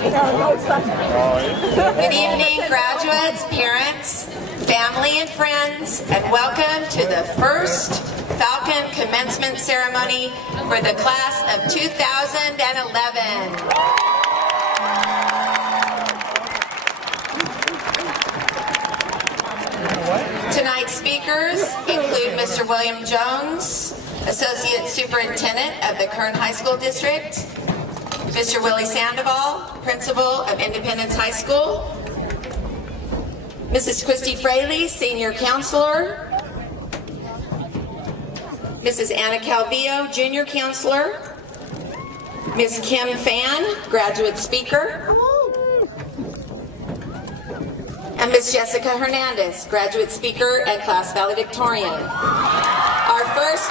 Good evening, graduates, parents, family, and friends, and welcome to the first Falcon commencement ceremony for the class of 2011. Tonight's speakers include Mr. William Jones, Associate Superintendent of the Kern High School District, Mr. Willie Sandoval, Principal of Independence High School, Mrs. Christy Fraley, Senior Counselor, Mrs. Anna Calvillo, Junior Counselor, Ms. Kim Fan, Graduate Speaker, and Ms. Jessica Hernandez, Graduate Speaker and Class Valedictorian. Our first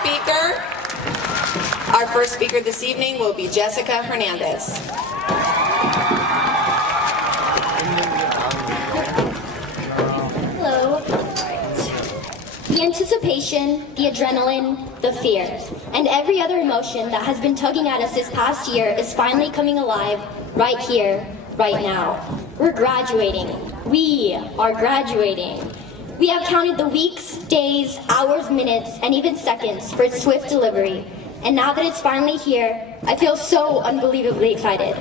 speaker this evening will be Jessica Hernandez. Hello. The anticipation, the adrenaline, the fear, and every other emotion that has been tugging at us this past year is finally coming alive right here, right now. We're graduating. We are graduating. We have counted the weeks, days, hours, minutes, and even seconds for its swift delivery. And now that it's finally here, I feel so unbelievably excited.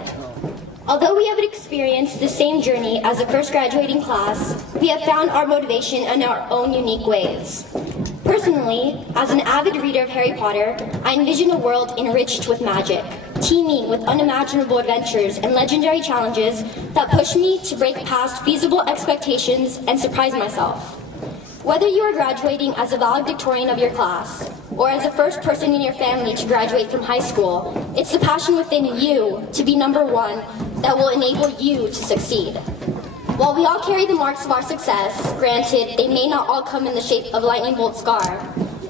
Although we haven't experienced the same journey as the first graduating class, we have found our motivation in our own unique ways. Personally, as an avid reader of Harry Potter, I envision a world enriched with magic, teeming with unimaginable adventures and legendary challenges that push me to break past feasible expectations and surprise myself. Whether you are graduating as a valedictorian of your class, or as the first person in your family to graduate from high school, it's the passion within you to be number one that will enable you to succeed. While we all carry the marks of our success, granted, they may not all come in the shape of a lightning bolt scar,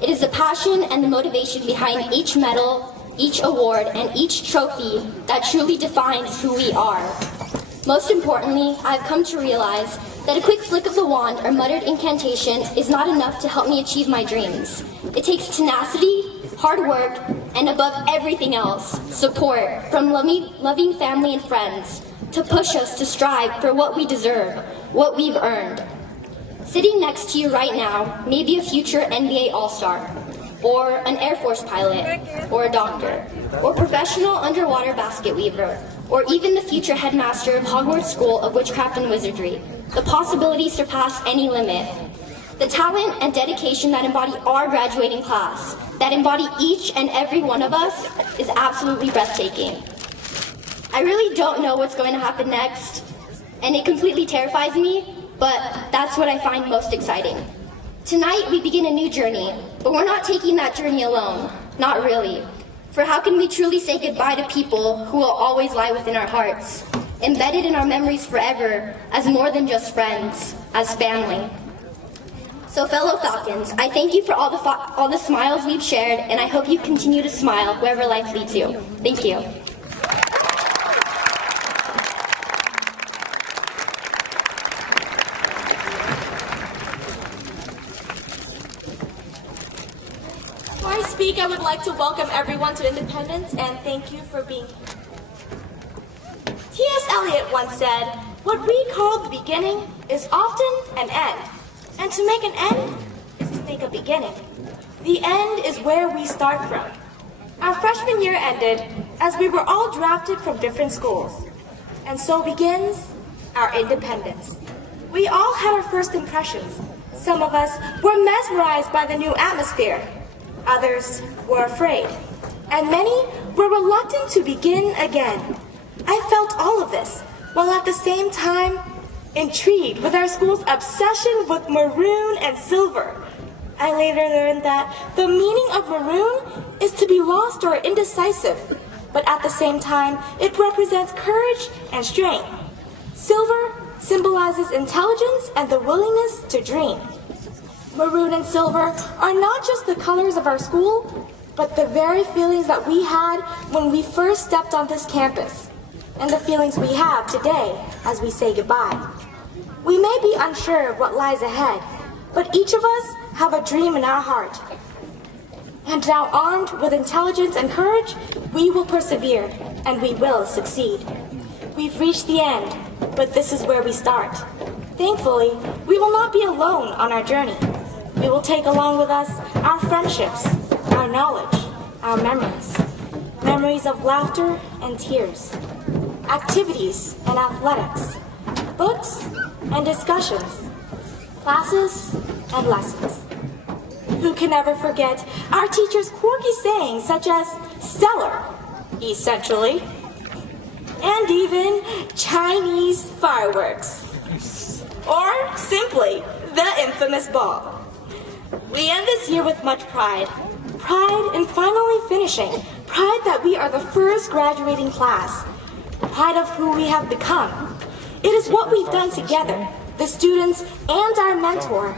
it is the passion and the motivation behind each medal, each award, and each trophy that truly defines who we are. Most importantly, I've come to realize that a quick flick of the wand or muttered incantation is not enough to help me achieve my dreams. It takes tenacity, hard work, and above everything else, support from loving family and friends to push us to strive for what we deserve, what we've earned. Sitting next to you right now may be a future NBA All-Star, or an Air Force pilot, or a doctor, or professional underwater basket weaver, or even the future headmaster of Hogwarts School of Witchcraft and Wizardry. The possibilities surpass any limit. The talent and dedication that embody our graduating class, that embody each and every one of us, is absolutely breathtaking. I really don't know what's going to happen next, and it completely terrifies me, but that's what I find most exciting. Tonight we begin a new journey, but we're not taking that journey alone. Not really. For how can we truly say goodbye to people who will always lie within our hearts, embedded in our memories forever as more than just friends, as family? So fellow Falcons, I thank you for all the smiles we've shared, and I hope you continue to smile wherever life leads you. Thank you. Before I speak, I would like to welcome everyone to Independence and thank you for being here. T.S. Eliot once said, "What we call the beginning is often an end, and to make an end is to make a beginning. The end is where we start from." Our freshman year ended as we were all drafted from different schools, and so begins our independence. We all had our first impressions. Some of us were mesmerized by the new atmosphere. Others were afraid, and many were reluctant to begin again. I felt all of this, while at the same time intrigued with our school's obsession with maroon and silver. I later learned that the meaning of maroon is to be lost or indecisive, but at the same time, it represents courage and strength. Silver symbolizes intelligence and the willingness to dream. Maroon and silver are not just the colors of our school, but the very feelings that we had when we first stepped on this campus, and the feelings we have today as we say goodbye. We may be unsure of what lies ahead, but each of us have a dream in our heart. And now, armed with intelligence and courage, we will persevere, and we will succeed. we've reached the end, but this is where we start. Thankfully, we will not be alone on our journey. We will take along with us our friendships, our knowledge, our memories. Memories of laughter and tears, activities and athletics, books and discussions, classes and lessons. Who can ever forget our teacher's quirky sayings such as stellar, essentially, and even Chinese fireworks, or simply the infamous ball. We end this year with much pride. Pride in finally finishing. Pride that we are the first graduating class. Pride of who we have become. It is what we've done together. The students and our mentor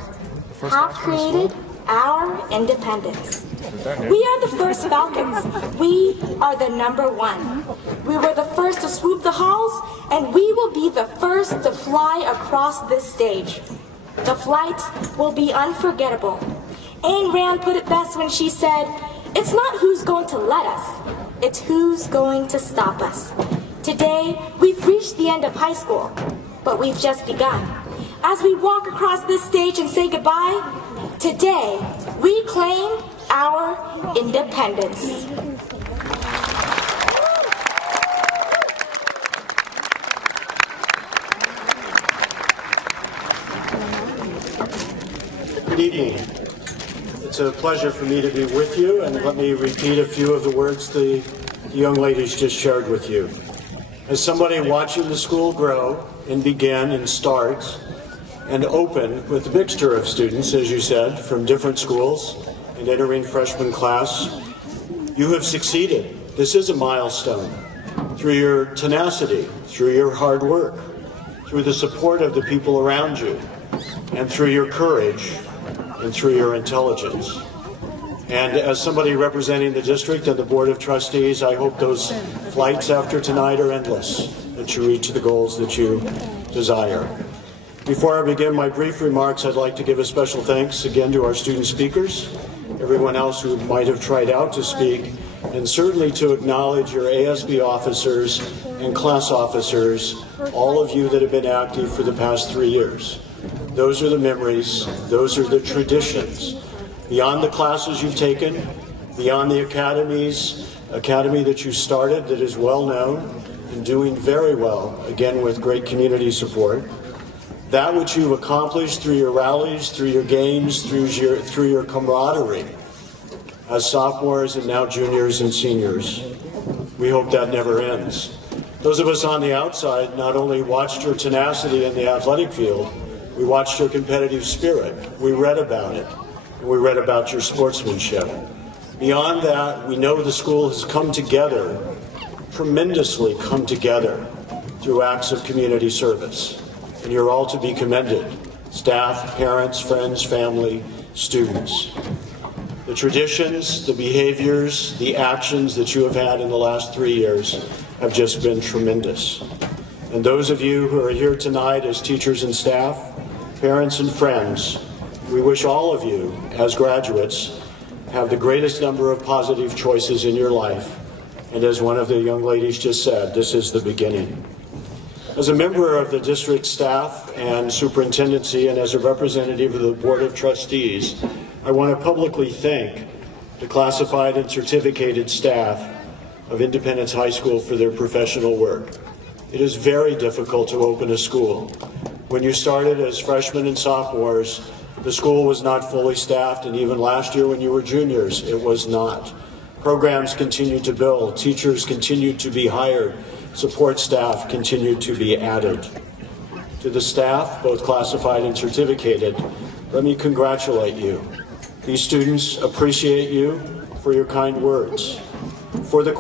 have created our independence. We are the first Falcons. We are the #1. We were the first to swoop the halls, and we will be the first to fly across this stage. The flight will be unforgettable. Ayn Rand put it best when she said, "It's not who's going to let us, it's who's going to stop us." Today, we've reached the end of high school, but we've just begun. As we walk across this stage and say goodbye, today, we claim our independence. Good evening. It's a pleasure for me to be with you, and let me repeat a few of the words the young ladies just shared with you. As somebody watching the school grow and begin and start and open with a mixture of students, as you said, from different schools and entering freshman class, you have succeeded. This is a milestone. Through your tenacity, through your hard work, through the support of the people around you, and through your courage, and through your intelligence. And as somebody representing the district and the Board of Trustees, I hope those flights after tonight are endless, that you reach the goals that you desire. Before I begin my brief remarks, I'd like to give a special thanks again to our student speakers, everyone else who might have tried out to speak, and certainly to acknowledge your ASB officers and class officers, all of you that have been active for the past 3 years. Those are the memories, those are the traditions. Beyond the classes you've taken, beyond the academy that you started that is well known and doing very well, again with great community support, that which you've accomplished through your rallies, through your games, through your camaraderie as sophomores and now juniors and seniors. We hope that never ends. Those of us on the outside not only watched your tenacity in the athletic field, we watched your competitive spirit. We read about it. And we read about your sportsmanship. Beyond that, we know the school has come together, tremendously come together, through acts of community service. And you're all to be commended. Staff, parents, friends, family, students. The traditions, the behaviors, the actions that you have had in the last 3 years have just been tremendous. And those of you who are here tonight as teachers and staff, parents and friends, we wish all of you, as graduates, have the greatest number of positive choices in your life. And as one of the young ladies just said, this is the beginning. As a member of the district staff and superintendency, and as a representative of the Board of Trustees, I want to publicly thank the classified and certificated staff of Independence High School for their professional work. It is very difficult to open a school. When you started as freshmen and sophomores, the school was not fully staffed, and even last year when you were juniors, it was not. Programs continued to build, teachers continued to be hired, support staff continued to be added. To the staff, both classified and certificated, let me congratulate you. These students appreciate you for your kind words, for the